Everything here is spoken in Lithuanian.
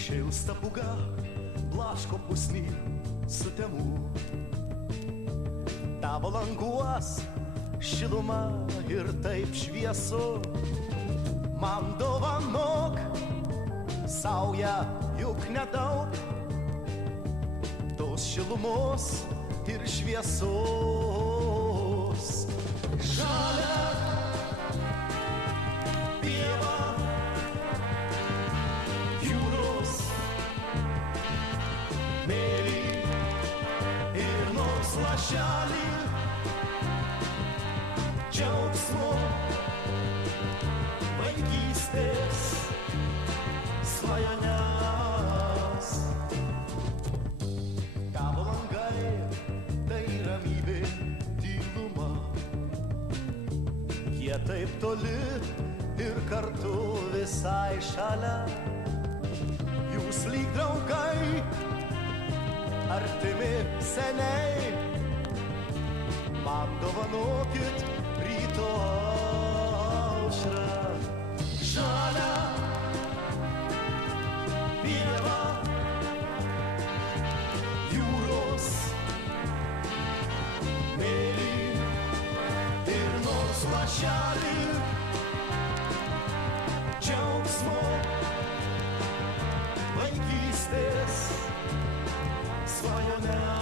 Šilsta pūga, blaško pusnį sutemų. Tavo languos šiluma ir taip šviesu. Man dovanok, sauja juk nedaug, tos šilumos ir šviesos. Žalia pieva, jūros mėly ir nors lašelį džiaugsmo vaikystės svajones. Tavo langai tai ramybė, tyluma. Jie taip toli ir kartu visai šalia. Jūs lyg draugai, artimi seniai. Man dovanokit ryto aušrą. Žalia pieva, jūros mėly ir nors lašelį džiaugsmo vaikystės svajones.